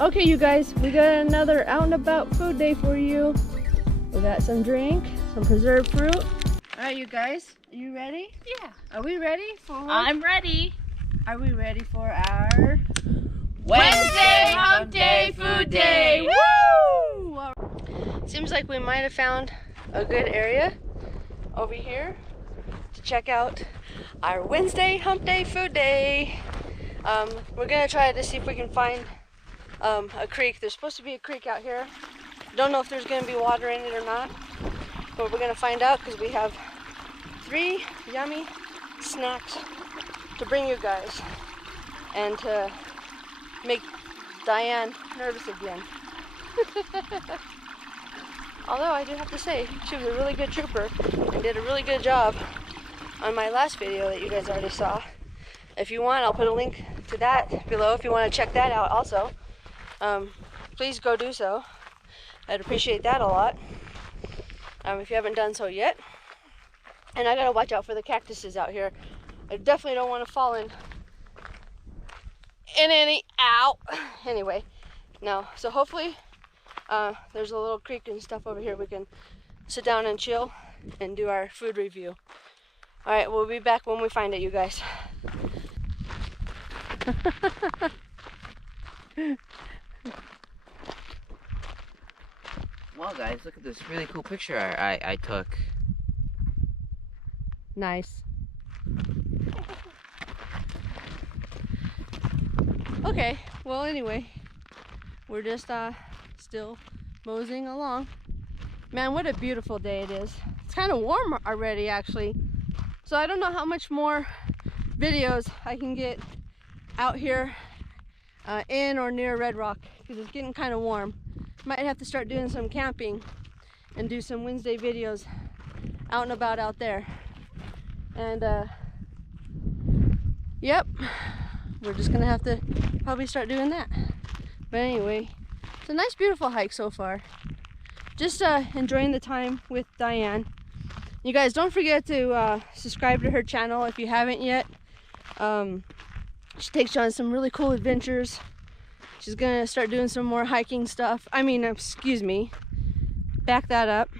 Okay, you guys, we got another out and about food day for you. We got some drink, some preserved fruit. All right, you guys, are you ready? Yeah. Are we ready for? I'm ready. Are we ready for our Wednesday Hump Day Food Day? Woo! Seems like we might have found a good area over here to check out our Wednesday Hump Day Food Day. We're gonna try to see if we can find a creek. There's supposed to be a creek out here. Don't know if there's gonna be water in it or not, but we're gonna find out because we have 3 yummy snacks to bring you guys and to make Diane nervous again. Although I do have to say, she was a really good trooper and did a really good job on my last video that you guys already saw. If you want, I'll put a link to that below if you want to check that out also. Please go do so. I'd appreciate that a lot if you haven't done so yet. And I gotta watch out for the cactuses out here. I definitely don't want to fall in any anyway, no. So hopefully there's a little creek and stuff over here we can sit down and chill and do our food review. All right, we'll be back when we find it, you guys. Well, guys, look at this really cool picture I took. Nice. Okay, well anyway, we're just still moseying along. Man, what a beautiful day it is. It's kind of warm already actually. So I don't know how much more videos I can get out here in or near Red Rock because it's getting kind of warm. Might have to start doing some camping and do some Wednesday videos out and about out there. And yep, we're just gonna have to probably start doing that. But anyway, it's a nice beautiful hike so far. Just enjoying the time with Diane. You guys don't forget to subscribe to her channel if you haven't yet. She takes you on some really cool adventures. She's gonna start doing some more hiking stuff. I mean, excuse me, back that up.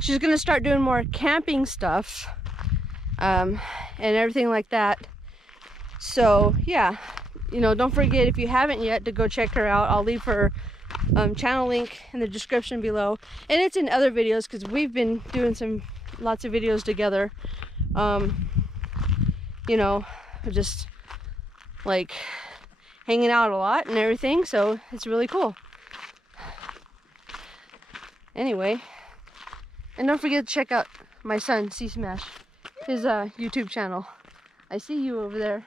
She's gonna start doing more camping stuff and everything like that. So yeah, you know, don't forget if you haven't yet to go check her out. I'll leave her channel link in the description below, and it's in other videos because we've been doing lots of videos together. You know, just like hanging out a lot and everything, so it's really cool. Anyway, and don't forget to check out my son C Smash, his YouTube channel. I see you over there.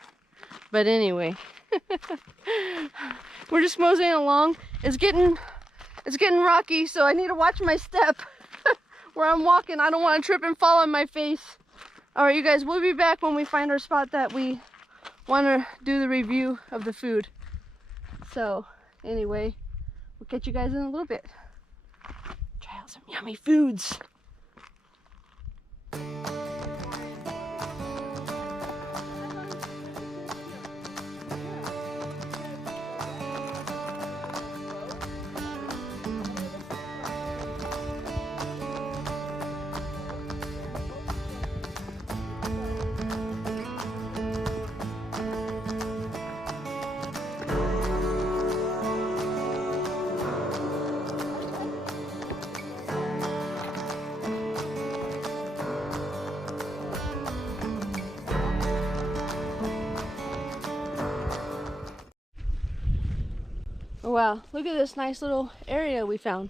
But anyway, we're just moseying along. It's getting rocky, so I need to watch my step where I'm walking. I don't want to trip and fall on my face. All right, you guys, we'll be back when we find our spot that we want to do the review of the food. So anyway, we'll catch you guys in a little bit. Try out some yummy foods. Oh, wow, look at this nice little area we found.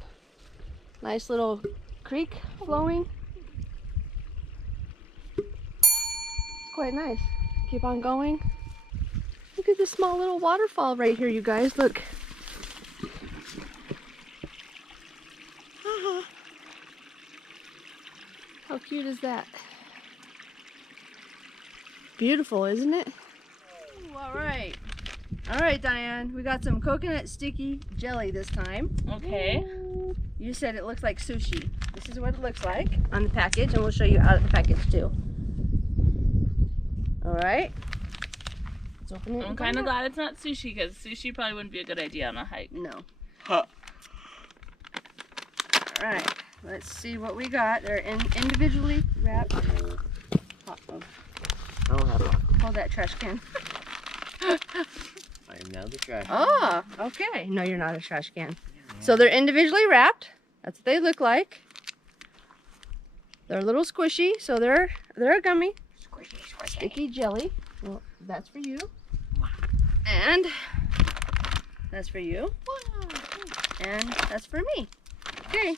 Nice little creek flowing. It's quite nice. Keep on going. Look at this small little waterfall right here, you guys. Look. How cute is that? Beautiful, isn't it? Ooh, all right. All right, Diane, we got some coconut sticky jelly this time. Okay. You said it looks like sushi. This is what it looks like on the package, and we'll show you out of the package too. All right. Let's open it. I'm kind of glad it's not sushi, because sushi probably wouldn't be a good idea on a hike. No. Huh. All right. Let's see what we got. They're individually wrapped. Uh-oh. I don't have one. Hold that trash can. I am now the trash. Oh, okay. No, you're not a trash can. So they're individually wrapped. That's what they look like. They're a little squishy, so they're a gummy. Squishy, squishy. Sticky jelly. Well, that's for you. And that's for you. And that's for me. Okay.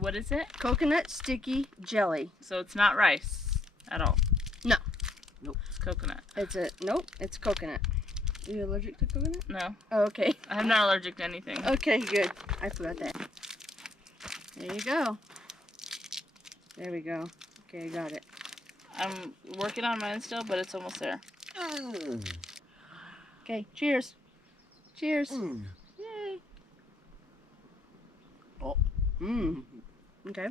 What is it? Coconut sticky jelly. So it's not rice at all? No. Nope. It's coconut. Nope, it's coconut. Are you allergic to coconut? No. Oh, okay. I'm not allergic to anything. Okay, good. I forgot that. There you go. There we go. Okay, I got it. I'm working on mine still, but it's almost there. Okay, cheers. Cheers. Mm. Yay. Oh. Mmm. Okay.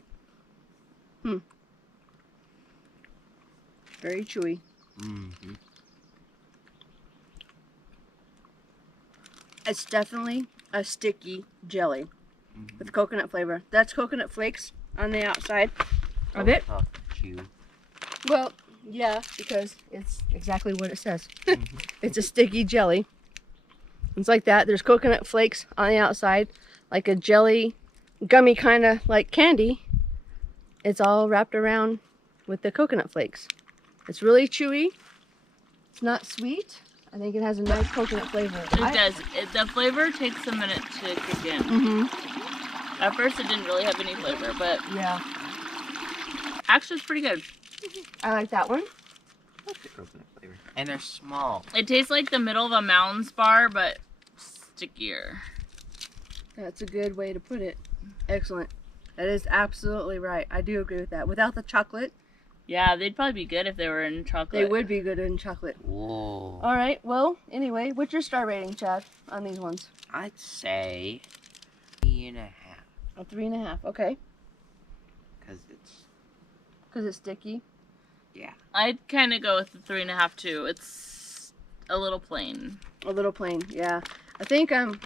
Very chewy. Mm-hmm. It's definitely a sticky jelly with coconut flavor. That's coconut flakes on the outside of it. Tough chew. Well, yeah, because it's exactly what it says. It's a sticky jelly. It's like that. There's coconut flakes on the outside, like a jelly, gummy kind of like candy. It's all wrapped around with the coconut flakes. It's really chewy. It's not sweet. I think it has a nice coconut flavor. It does. The flavor takes a minute to kick in. At first it didn't really have any flavor, but Yeah, actually it's pretty good. I like that one. That's the coconut flavor. And they're small. It tastes like the middle of a Mounds bar, but stickier. That's a good way to put it. Excellent. That is absolutely right. I do agree with that. Without the chocolate, Yeah, they'd probably be good if they were in chocolate. they would be good in chocolate. Whoa. All right. Well, anyway, what's your star rating, Chad, on these ones? I'd say 3.5. A 3.5. Okay. Because It's sticky. yeah. I'd kind of go with the 3.5 too. It's a little plain. A little plain. Yeah. I think I'm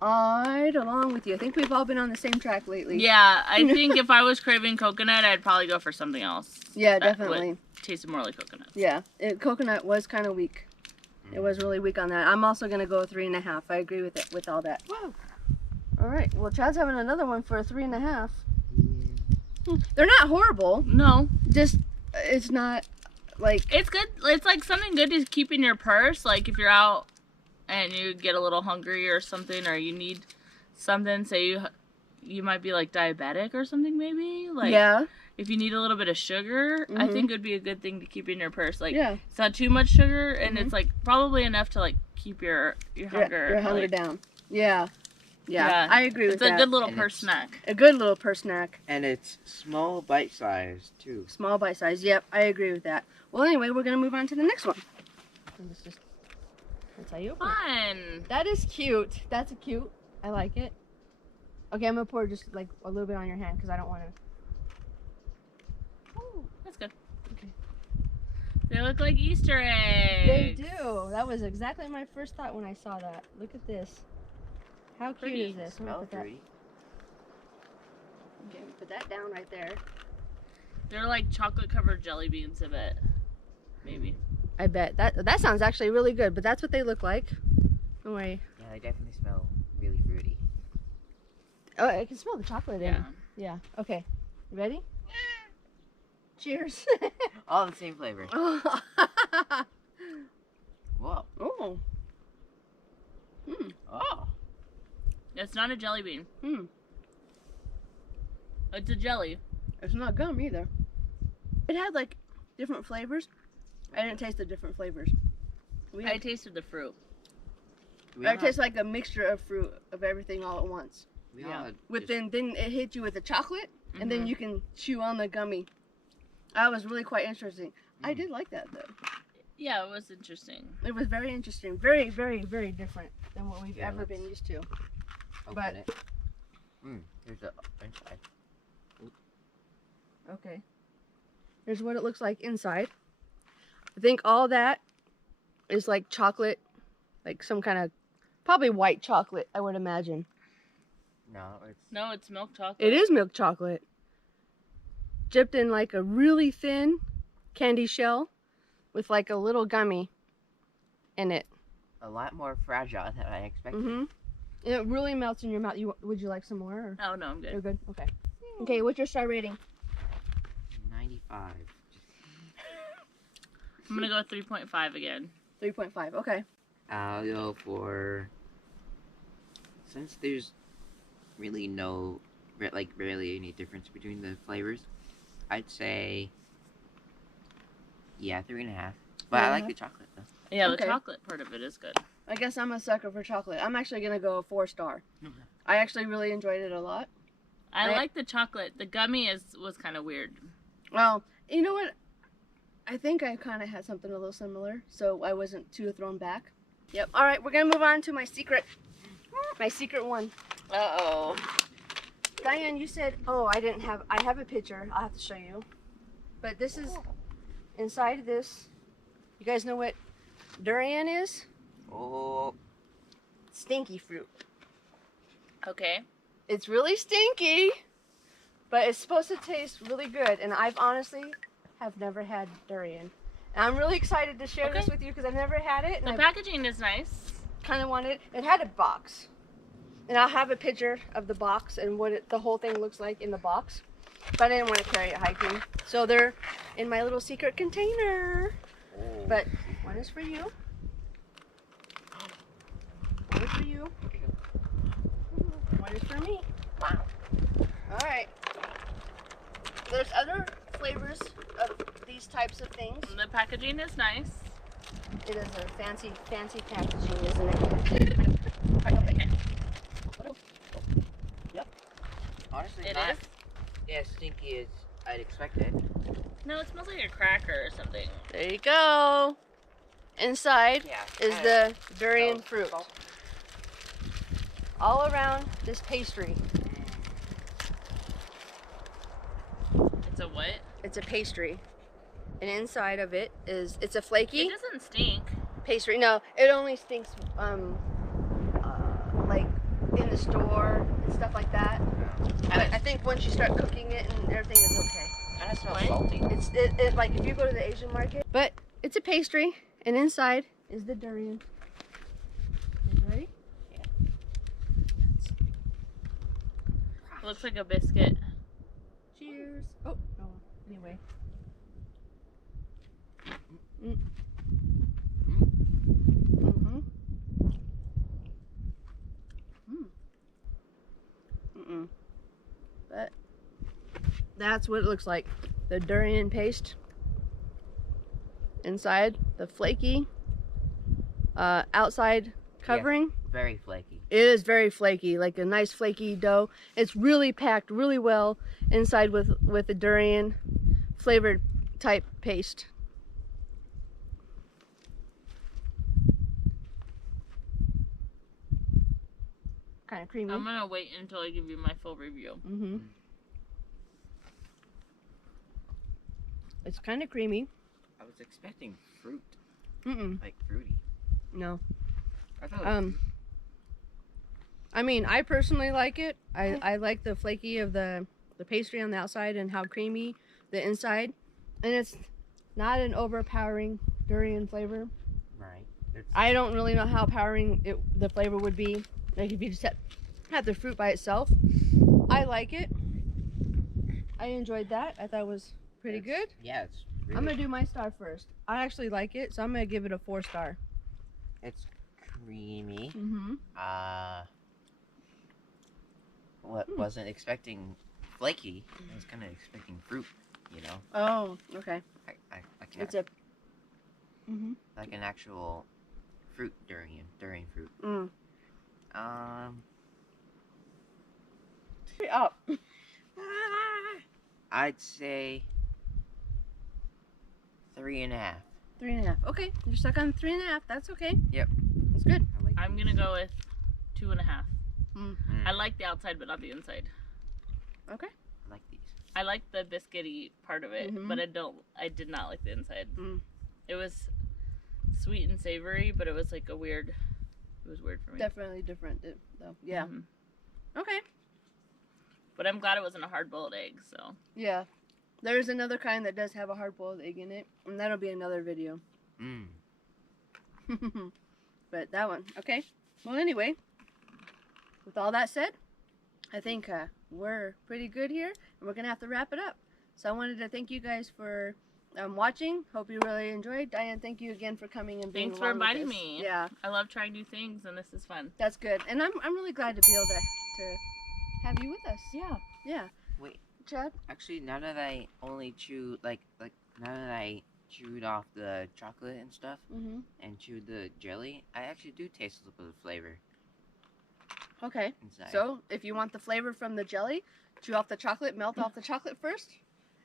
right along with you. I think we've all been on the same track lately. Yeah, I think if I was craving coconut, I'd probably go for something else. Yeah, that definitely. would taste more like coconut. Yeah. Coconut was kind of weak. It was really weak on that. I'm also gonna go a 3.5. I agree with it with all that. Whoa. All right. Well, Chad's having another one for a 3.5. They're not horrible. No, Just it's not like it's good. It's like something good to keep in your purse. Like if you're out and you get a little hungry or something, or you need something. Say you might be like diabetic or something, maybe. Like yeah. if you need a little bit of sugar, I think it would be a good thing to keep in your purse. Like Yeah. it's not too much sugar, and it's like probably enough to like keep your hunger. Your hunger like, down. Yeah. Yeah. Yeah. I agree with It's a that. good little And purse it's- snack. A good little purse snack. And it's small bite size too. Small bite size. Yep, I agree with that. Well, anyway, we're gonna move on to the next one. That's how you open it. Fun. That is cute. That's cute. I like it. Okay, I'm gonna pour just like a little bit on your hand because I don't want to. Ooh, that's good. Okay. They look like Easter eggs. They do. That was exactly my first thought when I saw that. Look at this. How cute Pretty. is this? I'm gonna Smell put that. fruity. Okay, put that down right there. They're like chocolate covered jelly beans a bit. Maybe. I bet that sounds actually really good. But that's what they look like. Don't worry. Yeah, they definitely smell really fruity. Oh, I can smell the chocolate in. Yeah. it. Yeah. Okay. You ready? Cheers. All the same flavor. Oh. Whoa. Oh. Hmm. Oh. It's not a jelly bean. Hmm. It's a jelly. It's not gum either. It had like different flavors. I didn't taste the different flavors. I tasted the fruit. It tastes like a mixture of fruit of everything all at once. We Yeah. all had With just- then it hit you with the chocolate, and then you can chew on the gummy. That was really quite interesting. I did like that though. Yeah, it was interesting. It was very interesting. Very, very, very different than what we've Yeah, ever been let's- used to. open but- it. Here's the inside. Okay. Here's what it looks like inside. I think all that is like chocolate, like some kind of, probably white chocolate, I would imagine. No, it's milk chocolate. It is milk chocolate. Dipped in like a really thin candy shell with like a little gummy in it. a lot more fragile than I expected. Mm-hmm. And it really melts in your mouth. Would you like some more? Or? Oh, no, I'm good. You're good? Okay. Okay, what's your star rating? 95. I'm going to go 3.5 again. 3.5, okay. I'll go for, since there's really no, like barely any difference between the flavors, I'd say, yeah, 3.5. But I like the chocolate though. Yeah, Okay. the chocolate part of it is good. I guess I'm a sucker for chocolate. I'm actually going to go a 4-star. I actually really enjoyed it a lot. I like the chocolate. The gummy was kind of weird. Well, you know what? I think I kind of had something a little similar, so I wasn't too thrown back. Yep. All right, we're going to move on to my secret one. Uh-oh. Diane, you said, I have a picture. I'll have to show you. But this is, inside this, you guys know what durian is? Oh, Stinky fruit. Okay. It's really stinky, but it's supposed to taste really good. And I've honestly have never had durian. And I'm really excited to share this with you because I've never had it. And The packaging is nice. kind of wanted it. Had a box. And I'll have a picture of the box and what the whole thing looks like in the box. But I didn't want to carry it hiking. So they're in my little secret container. But one is for you. One is for you. One is for me. Wow. Alright. There's other flavors of these types of things. The packaging is nice. It is a fancy packaging, isn't it? Yep. honestly, It not is? as stinky as I'd expected. No, it smells like a cracker or something. There you go. Inside is the durian fruit. All around this pastry. It's a what? It's a pastry. And inside of it is, it's a flaky It doesn't stink. pastry. No, it only stinks like in the store and stuff like that. But I think once you start cooking it and everything is okay. Kind of smells What? salty. It's like if you go to the Asian market. But it's a pastry and inside is the durian. You ready? It looks like a biscuit. Cheers. Oh, anyway. Mm. Mm-hmm. Mm-mm. But that's what it looks like. The durian paste. Inside, the flaky outside covering. Very flaky. It is very flaky, like a nice flaky dough. It's really packed really well inside with the durian flavored type paste. Kind of creamy. I'm gonna wait until I give you my full review. Mm-hmm. It's kind of creamy. I was expecting fruit, Mm-mm. like fruity. No. I thought it was I mean, I personally like it. I like the flaky of the pastry on the outside and how creamy the inside. And it's not an overpowering durian flavor. right. I don't really know how powering the flavor would be. Like if you just had the fruit by itself. I like it. I enjoyed that. I thought it was pretty good. Yeah, it's really, I'm going to do my star first. I actually like it, so I'm going to give it a 4-star. it's creamy. Mm-hmm. Wasn't expecting flaky. I was kind of expecting fruit, you know? Oh, okay. I can't, It's a... Mm-hmm. like an actual fruit durian fruit. Mm. Up. I'd say 3.5. 3.5. Okay, you're stuck on 3.5. That's okay. Yep. That's good. I like I'm gonna go with 2.5. Mm. I like the outside, but not the inside. Okay. I like these. I like the biscuity part of it, Mhm. but I did not like the inside. Mm. It was sweet and savory, but it was like it was weird for me. Definitely different, though. Yeah. Mhm. Okay. But I'm glad it wasn't a hard-boiled egg, so. Yeah. There's another kind that does have a hard-boiled egg in it, and that'll be another video. Mm. But that one, okay. Well, anyway, with all that said, I think we're pretty good here, and we're gonna have to wrap it up. So I wanted to thank you guys for watching. Hope you really enjoyed. Diane, thank you again for coming and being Thanks for along with inviting us. me. Yeah, I love trying new things, and this is fun. that's good, and I'm really glad to be able to have you with us. Yeah. Yeah. Wait, Chad. actually, now that I only chew now that I chewed off the chocolate and stuff Mhm. and chewed the jelly, I actually do taste a little bit of flavor Okay. inside. So if you want the flavor from the jelly, chew off the chocolate, melt off the chocolate first,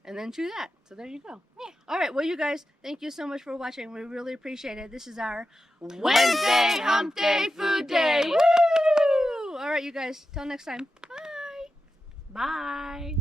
and then chew that. So there you go. Yeah. All right. Well, you guys, thank you so much for watching. We really appreciate it. This is our Wednesday Hump Day Food Day. Woo! All right, you guys. Till next time. Bye. Bye.